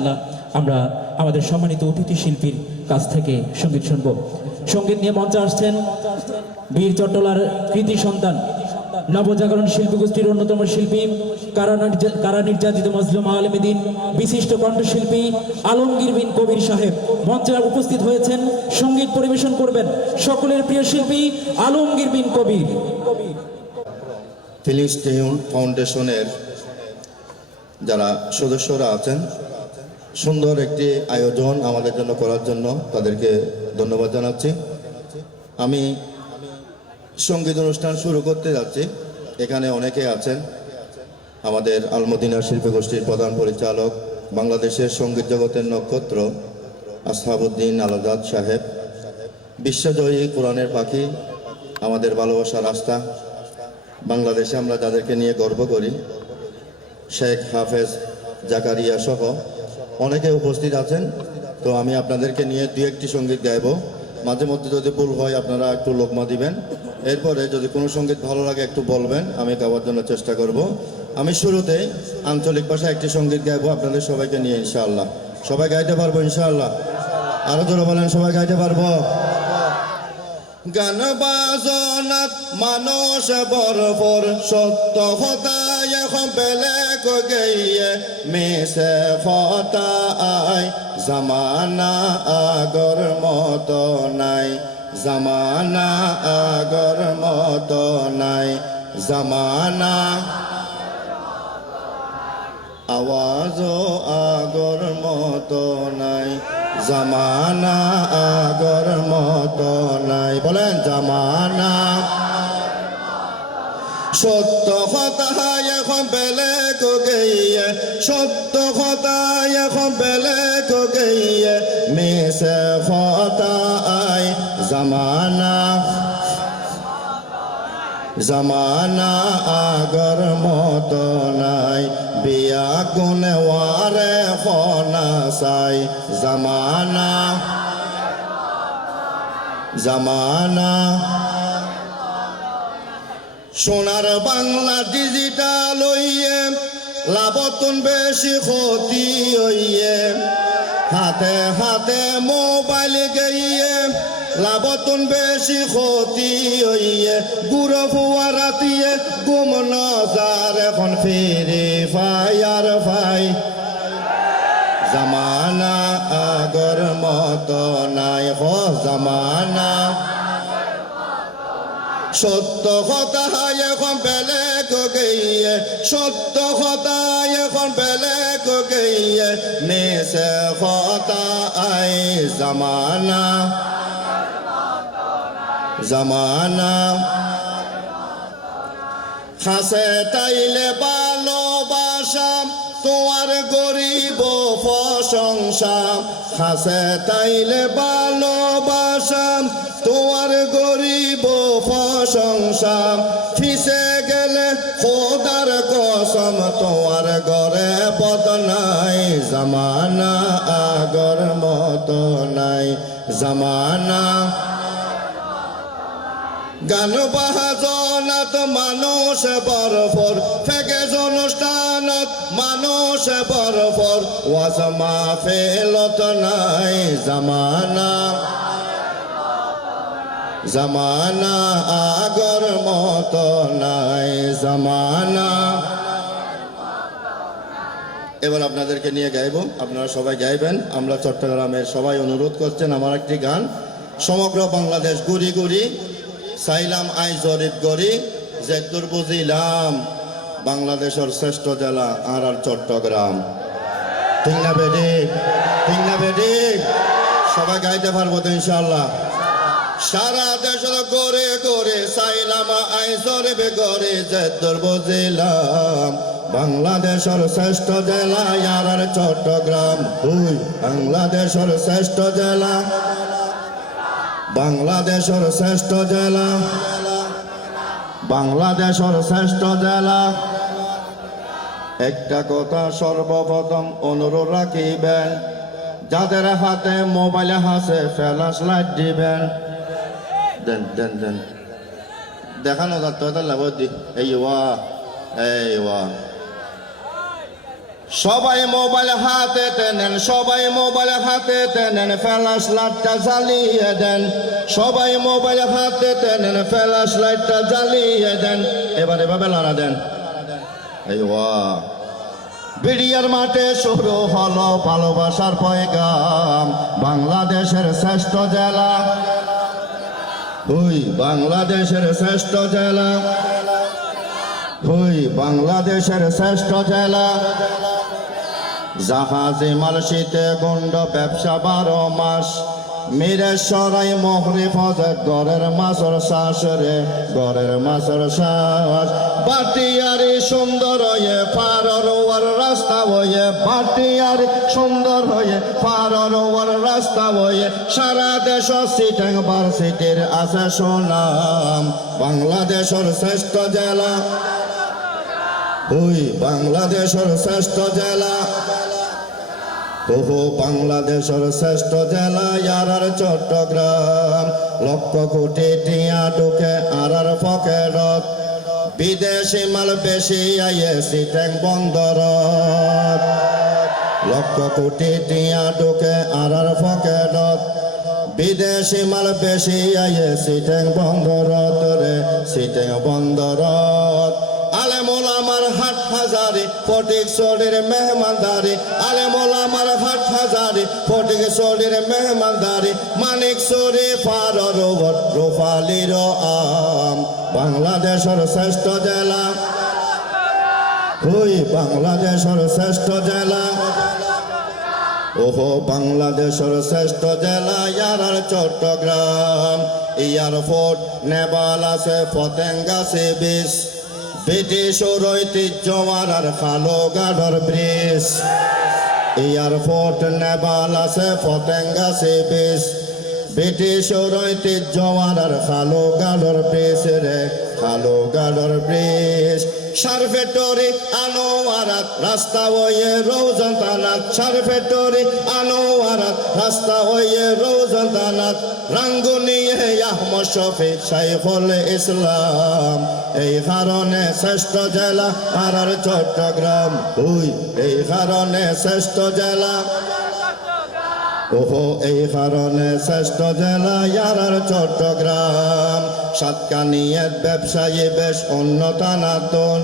ইনশাআল্লাহ আমরা আমাদের সম্মানিত অতিথি শিল্পীর কাছ থেকে সঙ্গীত শুনব। সঙ্গীত নিয়ে মঞ্চে আসছেন বীর চট্টলার কৃতি সন্তান নবজাগরণ শিল্পী গোষ্ঠীর অন্যতম শিল্পী, কারা নির্যাতিত মজলুম আলেমদ্দিন বিশিষ্ট কণ্ঠশিল্পী আলমগীর বিন কবির সাহেব মঞ্চে উপস্থিত হয়েছেন। সঙ্গীত পরিবেশন করবেন সকলের প্রিয় শিল্পী আলমগীর বিন কবির। ফিলিস্তিন ফাউন্ডেশনের যারা সদস্যরা আছেন, সুন্দর একটি আয়োজন আমাদের জন্য করার জন্য তাদেরকে ধন্যবাদ জানাচ্ছি। আমি সঙ্গীত অনুষ্ঠান শুরু করতে যাচ্ছি। এখানে অনেকে আছেন, আমাদের আলমদিনা শিল্পী গোষ্ঠীর প্রধান পরিচালক, বাংলাদেশের সঙ্গীত জগতের নক্ষত্র আসহাবউদ্দিন আলজাদ সাহেব, বিশ্বজয়ী কোরআনের পাখি, আমাদের ভালোবাসার রাস্তা, বাংলাদেশে আমরা যাদেরকে নিয়ে গর্ব করি, শেখ হাফেজ জাকারিয়া সহ অনেকে উপস্থিত আছেন। তো আমি আপনাদেরকে নিয়ে দু একটি সঙ্গীত গাইব। মাঝে মধ্যে যদি ভুল হয় আপনারা একটু লোকমা দিবেন। এরপরে যদি কোনো সঙ্গীত ভালো লাগে একটু বলবেন, আমি গাওয়ার জন্য চেষ্টা করব। আমি শুরুতে আঞ্চলিক ভাষায় একটি সঙ্গীত গাইব আপনাদের সবাইকে নিয়ে ইনশাআল্লাহ। সবাই গাইতে পারবো ইনশাআল্লাহ? আরো জোরে বলেন, সবাই গাইতে পারবো? গান বাজনাত মানুষ বরফর সত্য হতায় বেলেগ গইয়ে মেসে ফতায় জামানা আগর মতো নাই, জামানা আগর মতো নাই, জামানা আওয়াজও আগর মতো নাই, জামানা আগর মতো নাই। বলেন জামানা সত্য কথায় এখন বেলেগ গইয়ে, সত্য কথায় এখন বেলেগ গইয়ে মেসে ফতায় জামানা, জামানা আগর মতো নাই, বিয়া গুনে ওয়ারে ফনা চাই, জামানা, জামানা সোনার বাংলা ডিজিটাল হইয়ে লাভতন বেশি ক্ষতি হইয়ে, হাতে হাতে মোবাইল গইয়ে লাভতন বেশি ক্ষতি হইয়ে, গুড়ো ফুয়া রাতিয়ে গুম নজার এখন ফিরে ফায়ার ফাই, জামানা আগর মতো নাই, হো জামানা সত্য কথা এখন বেলেগ গইয়ে, সত্য কথা এখন বেলেগ গইয়ে মেসে কথা আই, জামানা, জামানা হাসে তাইলে ভালোবাসা তোমার গরিব প্রশংসা, হাসে তাইলে ভালোবাসা তোমার গরিব প্রশংসা, ফিসে গেলে খোদার কসম তোমার ঘরে বদনাই, জামানা আগর মতো নাই, জামানা গান বাজনাত মানুষ বরফর, ফেকেজ অনুষ্ঠানত মানুষ বরফর, ওয়াজ মাহফিলত নাই, জামানা, জামানা আগর মতো নাই, জামানা। এবার আপনাদেরকে নিয়ে গাইব, আপনারা সবাই গাইবেন। আমরা চট্টগ্রামের সবাই অনুরোধ করছেন আমার একটি গান, সমগ্র বাংলাদেশ গুড়ি গুড়ি চাইলাম আই জরিপ গড়ি, যেদুর বুঝিলাম বাংলাদেশের শ্রেষ্ঠ জেলা আর চট্টগ্রাম। ঠিক না বেডিক? ঠিক না বেডিক? সবাই গাইতে পারবো তো ইনশাআল্লাহ? সারা দেশ গড়ে গড়ে চাইলাম আই জরিপ গড়ি, যেদুর বুঝিলাম বাংলাদেশের শ্রেষ্ঠ জেলা আর চট্টগ্রাম। বাংলাদেশের শ্রেষ্ঠ জেলা, বাংলাদেশের শ্রেষ্ঠ জেলা, বাংলাদেশের শ্রেষ্ঠ জেলা। একটা কথা সর্বপ্রথম অনুরোধ রাখিবেন, যাদের হাতে মোবাইলে হাসে ফ্ল্যাশ লাইট দিবেন। দেন দেন দেন দেখানো যাচ্ছে লাভ দি, এই ওয়া, এই ওয়া সবাই মোবাইল হাতে নেন, সবাই মোবাইল হাতে নেন, ফ্ল্যাশ লাইটটা জ্বালিয়ে দেন। সবাই মোবাইল হাতে নেন, ফ্ল্যাশ লাইটটা জ্বালিয়ে দেন। এবার এভাবে লড়া দেন। এই ওয়াহ, বিড়িয়ার মাঠে শুরু হলো ভালোবাসার পয়গাম। বাংলাদেশের শ্রেষ্ঠ জেলা, ওই বাংলাদেশের শ্রেষ্ঠ জেলা, ওই বাংলাদেশের শ্রেষ্ঠ জেলা। জাহাজে মাল শীতে গন্ড ব্যবসা 12 মাস। মেরে সরাই মোহরে ফজর গড়ের মাছর শ্বাস রে, গড়ের মাছর শ্বাস। বাটিয়ারি সুন্দর হয়ে পারর ওর রাস্তা হয়ে, বাটিয়ারি সুন্দর হয়ে পারর ওর রাস্তা হয়ে। সারা দেশ সিটাং ভার্সিটির আছে সুনাম। বাংলাদেশের শ্রেষ্ঠ জেলা, ওই বাংলাদেশের শ্রেষ্ঠ জেলা। ওহো বাংলাদেশের শ্রেষ্ঠ জেলা আর চট্টগ্রাম। লক্ষ কোটি টিয়া ঢুকে আর পকেটত। বিদেশি মাল বেশি আইয়ে সিটাং বন্দরত। লক্ষ কোটি টিয়া ঢুকে আর পকেটত। বিদেশি মাল বেশি আইয়ে সিটাং বন্দরত রে, সিটাং বন্দরত। আলেমুল আমার হাট হাজারি ফটিক চৌধুরীর মেহমানদারি। আলেমুল আমার হাট হাজারি ফটিক চৌধুরীর মেহমানদারি। মানিক চৌরি পারর রূপালির আম। বাংলাদেশের শ্রেষ্ঠ জেলা, ওই বাংলাদেশের শ্রেষ্ঠ জেলা। ওহো বাংলাদেশের শ্রেষ্ঠ জেলা আর চট্টগ্রাম। এয়ারপোর্ট নেপাল আছে, পতেঙ্গা সে বিশ। ব্রিটিশের ঐতিহ্য আর খালোগাড়র ব্রিজ। এয়ারপোর্ট নেপাল আছে, পতেঙ্গা সে বিশ। ব্রিটিশের ঐতিহ্য আর খালোগাড়র ব্রিজ রে, খালোগাড়র ব্রিজ। সারফেটরি আনোয়ারাত রাস্তা হয়ে রৌজন তানাত। সারফেটরি আনোয়ারাত রাস্তা হয়ে রৌজন তানাত। রাঙ্গুনি আহমদ শফিক শাইখুল ইসলাম। এই কারণে শ্রেষ্ঠ জেলা আর চট্টগ্রাম। ওই এই কারণে শ্রেষ্ঠ জেলা, ওহো এই কারণে শ্রেষ্ঠ জেলা আর চট্টগ্রাম। সাতকানিয়ার ব্যবসায়ী বেশ উন্নতানাতন।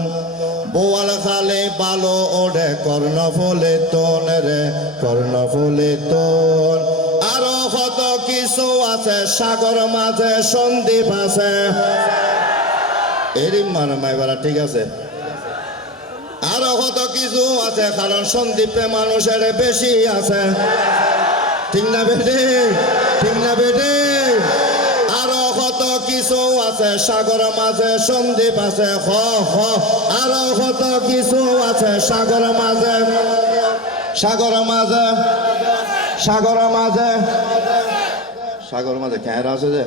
বোয়াল খালে বালো ওড়ে কর্ণফুলিতন রে, কর্ণফুলিতন। আরো কত কিছু আছে, সাগর মাঝে সন্দ্বীপ আছে। এরই মাইবারা ঠিক আছে। আরো কত কিছু আছে, কারণ সন্দ্বীপে মানুষের বেশি আছে। ঠিক না বেটে, ঠিক না বেটে। আরো কত কিছু আছে, সাগর মাঝে সন্দ্বীপ আছে। হ হ, আরো কত কিছু আছে সাগর মাঝে, সাগর মাঝে, সাগর মাঝে, সাগর মাঝে খেয়ার আছে যে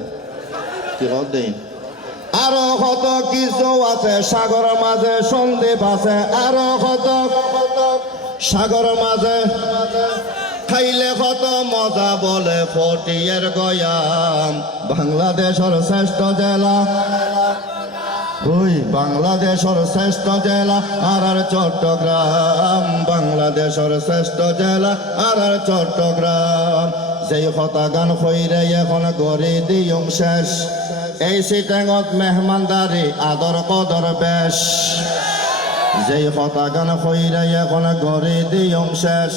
কি দিন। আরো কত কিছু আছে সাগর মাঝে সন্দ্বীপ আছে। আরো কত সাগর মাঝে খাইলে কত মজা বলে ফটিয়ের গয়াম। বাংলাদেশের শ্রেষ্ঠ জেলা, ওই বাংলাদেশের শ্রেষ্ঠ জেলা আর চট্টগ্রাম। বাংলাদেশের শ্রেষ্ঠ জেলা আর চট্টগ্রাম। যেই কথা গান কইরে এখন গড়ি দিয়ং শেষ। এই সিটাঙত মেহমানদারি আদর কদর বেশ। যেই কথা গান কইরে এখন গড়ি দিয়ং শেষ।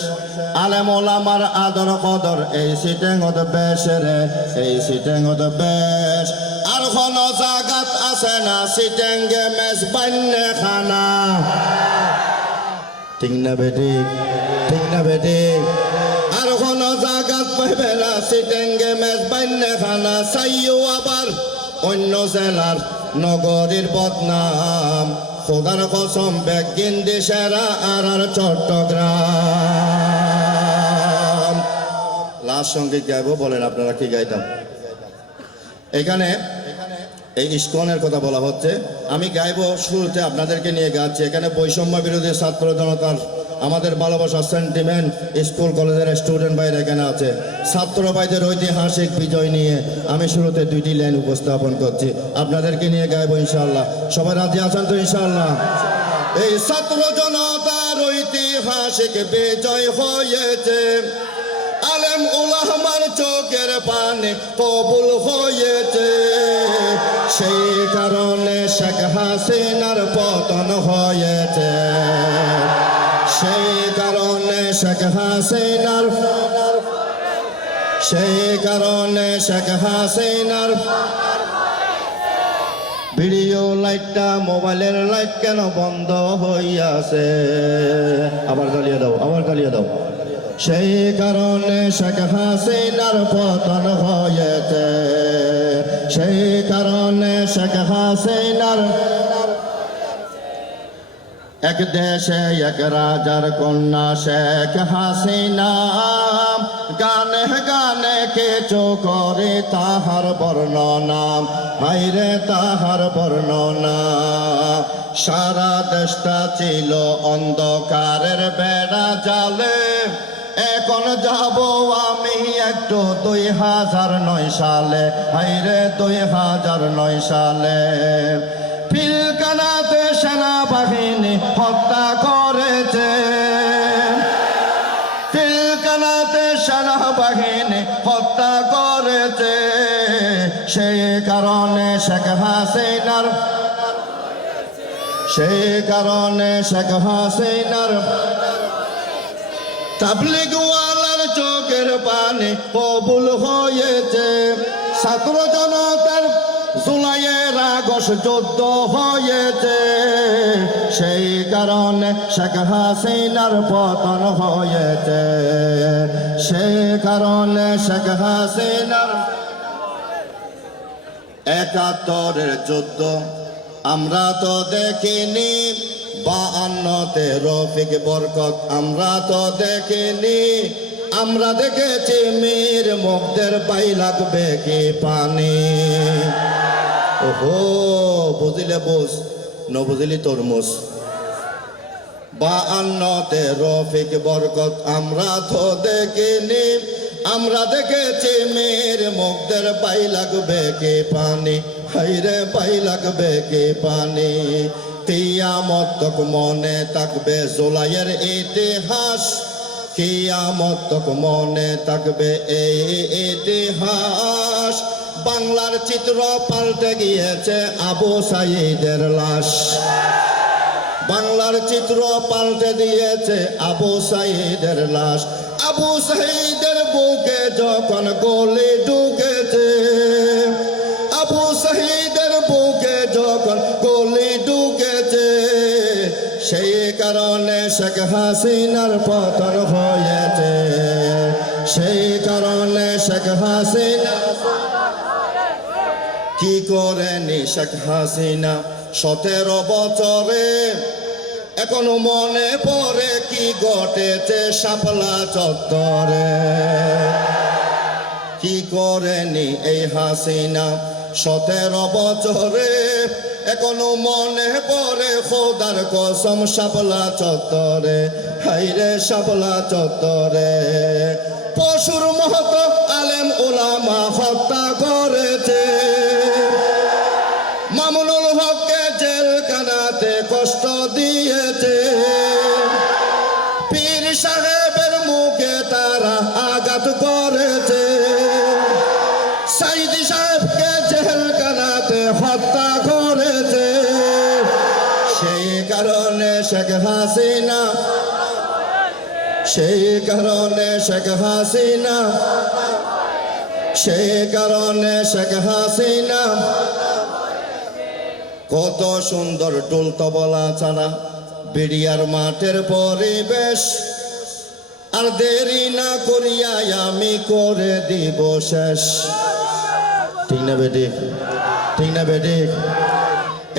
আলেমুল আমার আদর কদর এই সিটাঙত বেশ রে, এই সিটাঙত বেশ। আর কোন জাগাত আছে না সিটাঙ্গে মেজ বান্নে খানা। ঠিক না বেটি, ঠিক না বেটি। আর কোন জাগাত পাইবে না সিটাঙ্গে মেজ বান্নে খানা। চাইও আবার অন্য জেলার নগরীর বদনাম। খোদার কসম বেগিন দেশেরা আর চট্টগ্রাম। লাস্ট সঙ্গীত গাইব, বলেন আপনারা কি গাইতাম? এখানে এই ইস্কনের কথা বলা হচ্ছে। আমি গাইব, শুরুতে আপনাদেরকে নিয়ে গাচ্ছি। এখানে বৈষম্য বিরোধী ছাত্র জনতার আমাদের ভালোবাসার সেন্টিমেন্ট স্কুল কলেজের স্টুডেন্ট ভাইরা এখানে আছে। ছাত্র ভাইদের ঐতিহাসিক বিজয় নিয়ে আমি শুরুতে 2টি লাইন উপস্থাপন করছি। আপনাদেরকে নিয়ে গাইব ইনশাআল্লাহ। সবাই রাজি আছেন তো ইনশাআল্লাহ? এই ছাত্র জনতার ঐতিহাসিক বিজয় হয়েছে, আলেম উলামার চোখের পানি কবুল হয়েছে। সেই কারণে শেখ হাসিনার পতন হয়েছে, সেই কারণে শেখ হাসিনার, সেই কারণে শেখ হাসিনার। ভিডিও লাইটটা, মোবাইলের লাইট কেন বন্ধ হইয়াছে? আবার জ্বালিয়ে দাও, আবার জ্বালিয়ে দাও। সেই কারণে শেখ হাসিনার পতন হয়েছে, সেই কারণে শেখ হাসিনার। এক দেশে এক রাজার কন্যা শেখ হাসিনা, গানে গানে কেচো করে তাহার বর্ণনা, হায়রে তাহার বর্ণনা। সারা দেশটা ছিল অন্ধকারের বেড়া জালে, এখন যাব আমি একটু 2009 সালে, হায়রে 2009 সালে। পিলখানাতে সেনাবাহিনী হত্যা করেছে, পিলখানাতে সেনাবাহিনী হত্যা করেছে। সেই কারণে শেখ হাসিনার, সেই কারণে শেখ হাসিনার। তাবলিগওয়ালার চোখের পানি কবুল হয়েছে, ছাত্র জনতার জুলাইয়ের আগস্ট যুদ্ধ হয়েছে। সেই কারণে শেখ হাসিনার পতন হয়েছে, সেই কারণে শেখ হাসিনার। 71-এর যুদ্ধ আমরা তো দেখিনি, 52-তে রফিক বরকত আমরা তো দেখিনি। আমরা দেখেছি মীর মুগ্ধের পাই লাগবে কি পানি। ওহো, বুঝিলে বুঝ, ন বুঝিলি তরমুজ। 52-তে রফিক বরকত আমরা তো দেখিনি, আমরা দেখেছি মীর মুগ্ধের পাই লাগবে কি পানি, হায়রে পাই লাগবে কি পানি। কিয়ামত তক মনে থাকবে জুলাইয়ের ইতিহাস, কিয়ামত তক মনে থাকবে এই ইতিহাস। বাংলার চিত্র পাল্টে গিয়েছে আবু সাঈদের লাশ, বাংলার চিত্র পাল্টে দিয়েছে আবু সাঈদের লাশ। আবু সাঈদের বুকে যখন গুলি ঢুকেছে, আবু সাঈদের বুকে যখন গুলি ঢুকেছে, সেই কারণে শেখ হাসিনার পতন হয়েছে, সেই কারণে শেখ হাসিনা। কি করেনি শেখ হাসিনা 17 বছরে, এখনো মনে পড়ে কি ঘটেছে শাপলা চত্বরে। কি করেনি এই হাসিনা 17 বছরে, এখনো মনে পড়ে খোদার কসম শাপলা চত্বরে, হায়রে শাপলা চত্বরে। পশুর মতো আলেম উলামা হত্যা করেছে, মামুনুল হককে জেলখানাতে কষ্ট দিয়েছে, পীর সাহেবের মুখে তারা আঘাত করেছে, সাইদি সাহেবকে জেলখানাতে হত্যা করেছে। সেই কারণে শেখ হাসিনা, সেই কারণে শেখ হাসিনা, সেই কারণে শেখ হাসিনা। কত সুন্দর ঢোল তবলা ছাড়া বেরিয়ার মাঠের পরিবেশ, আর দেরি না করিয়া আমি করে দিব শেষ। ঠিক না বেটি, ঠিক না বেটি?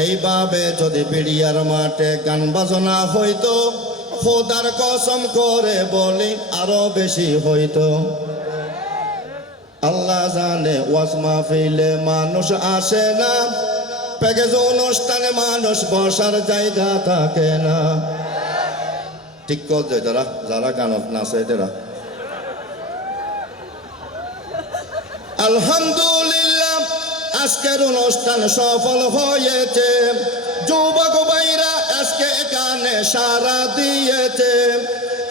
এইভাবে যদি বেরিয়ার মাঠে গান বাজনা হইতো, খোদার কসম করে বলি আরো বেশি হইতো। আল্লাহ জানে ওয়াজ মাহফিলে মানুষ আসে না, প্যাকেজ অনুষ্ঠানে মানুষ বসার জায়গা থাকে না। ঠিক করছে যারা, যারা গানত নাচে তারা। আলহামদুলিল্লাহ আজকের অনুষ্ঠান সফল হয়েছে। যুবক ভাইরা আজকে এখানে সারা দিয়েছে।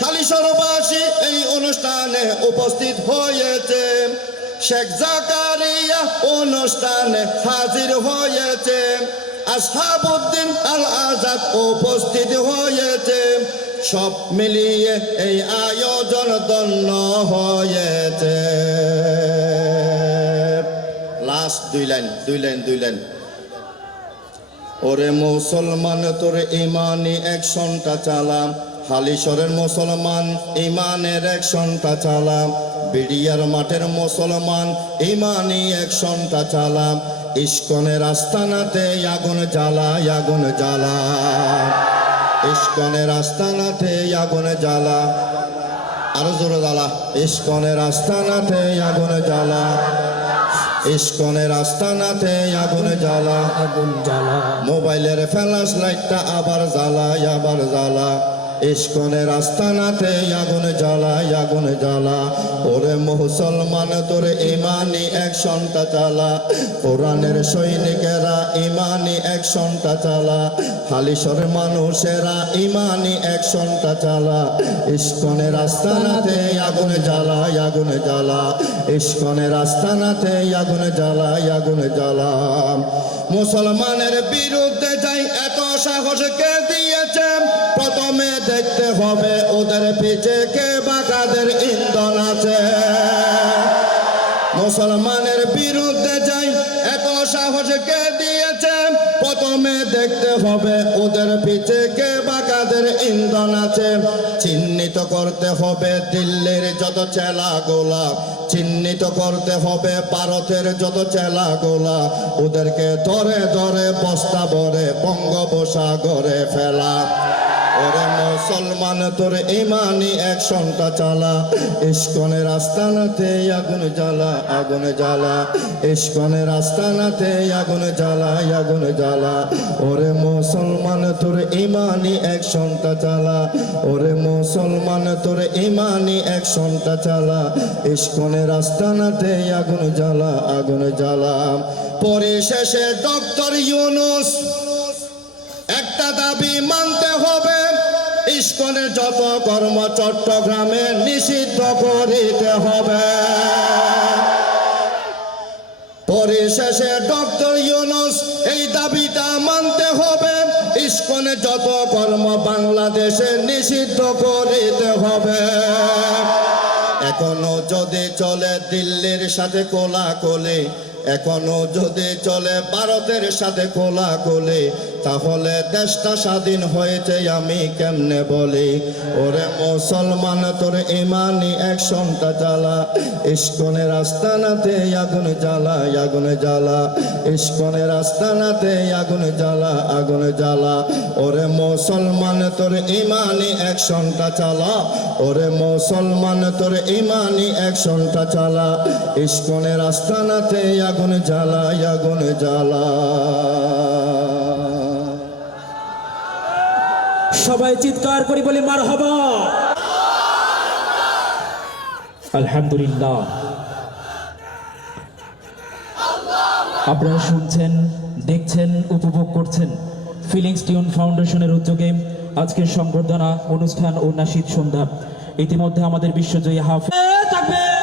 হালিশহরবাসী এই অনুষ্ঠানে উপস্থিত হয়েছে। শেখ জাকারিয়া অনুষ্ঠানে হাজির হয়েছে। আসহাবউদ্দিন আল আজাদ উপস্থিত হয়েছে। সব মিলিয়ে এই আয়োজন ধন্য হয়েছে। লাস্ট দুই লাইন। ওরে মুসলমান তোর ইমানি অ্যাকশনটা চালাম। হালিশহরের মুসলমান ইমানের অ্যাকশনটা চালাম। বিড়িয়ার মাঠের মুসলমান ইমানি অ্যাকশনটা চালাম। ইস্কনের আস্তানাতে আগুন জ্বালা, আগুন জ্বালা। ইস্কনের আস্তানাতে আগুন জ্বালা, আরো জোরে জ্বালা। ইস্কনের আস্তানাতে আগুন জ্বালা। ইস্কনের আস্তানাতে আগুন জ্বালা, আগুন জ্বালা। মোবাইলের ফ্ল্যাশ লাইটটা আবার জ্বালা, আবার জ্বালা। ইস্কনের আস্তানাতে আগুন জ্বালা, আগুন জ্বালা। ওরে মুসলমান তোর ইমানি অ্যাকশনটা চালা। কোরআনের সৈনিকেরা ইমানি অ্যাকশনটা চালা। হালিশহরের মানুষেরা ইমানি অ্যাকশনটা চালা। ইস্কনের আস্তানাতে আগুন জ্বালা, আগুন জ্বালা। ইস্কনের আস্তানাতে আগুন জ্বালা, আগুন জ্বালা। মুসলমানের বিরুদ্ধে যাই এত সাহস কে দিয়েছে? প্রথমে দেখতে হবে ওদের পিছে কে বা কাদের ইন্ধন আছে। মুসলমানের বিরুদ্ধে যাই এত সাহস কে দিয়েছে? প্রথমে দেখতে হবে ওদের পিছে কে বা কাদের ইন্ধন আছে। চিহ্নিত করতে হবে দিল্লির যত চেলা গোলা। চিহ্নিত করতে হবে ভারতের যত চেলা গোলা। ওদেরকে ধরে ধরে বস্তা ভরে বঙ্গোপসাগরে ফেলা। ওরে মুসলমান তোর ইমানি অ্যাকশনটা চালা। ইস্কনের আস্তানাতে আগুন জ্বালা, আগুন জ্বালা। ইস্কনের আস্তানাতে আগুন জ্বালা, আগুন জ্বালা। ওরে মুসলমান তোর ইমানি অ্যাকশনটা চালা। ওরে মুসলমান তোর ইমানি অ্যাকশনটা চালা। ইস্কনের আস্তানাতে আগুন জ্বালা, আগুন জ্বালা। পরিশেষে ডক্টর ইউনূস একটা দাবি মানতে হবে। ইস্কনের যত কর্ম চট্টগ্রামে নিষিদ্ধ করিতে হবে। পরিশেষে ডক্টর ইউনূস এই দাবিটা মানতে হবে। ইস্কনের যত কর্ম বাংলাদেশে নিষিদ্ধ করিতে হবে। এখনো যদি চলে দিল্লির সাথে কোলাকুলি, এখনো যদি চলে ভারতের সাথে কোলাকুলি, তাহলে দেশটা স্বাধীন হয়েছে আমি কেমনে বলি। ওরে মুসলমান তোর ইমানি অ্যাকশনটা চালা। ইস্কনের আস্তানাতে আগুন জ্বালা, আগুন জ্বালা। ইস্কনের আস্তানাতে আগুন জ্বালা, আগুন জ্বালা। ওরে মুসলমান তোর ইমানি অ্যাকশনটা চালা। ওরে মুসলমান তোর ইমানি অ্যাকশনটা চালা। ইস্কনের আস্তানাতে আগুন জ্বালা, আগুন জ্বালা। সবাই চিৎকার করে বলি মারহাবা। আলহামদুলিল্লাহ। আপনারা শুনছেন, দেখছেন, উপভোগ করছেন ফিলিংস টিউন ফাউন্ডেশনের উদ্যোগে আজকের সংবর্ধনা অনুষ্ঠান ও নাশিদ সন্ধ্যা। ইতিমধ্যে আমাদের বিশ্বজয়ী হাফেজ থাকবে।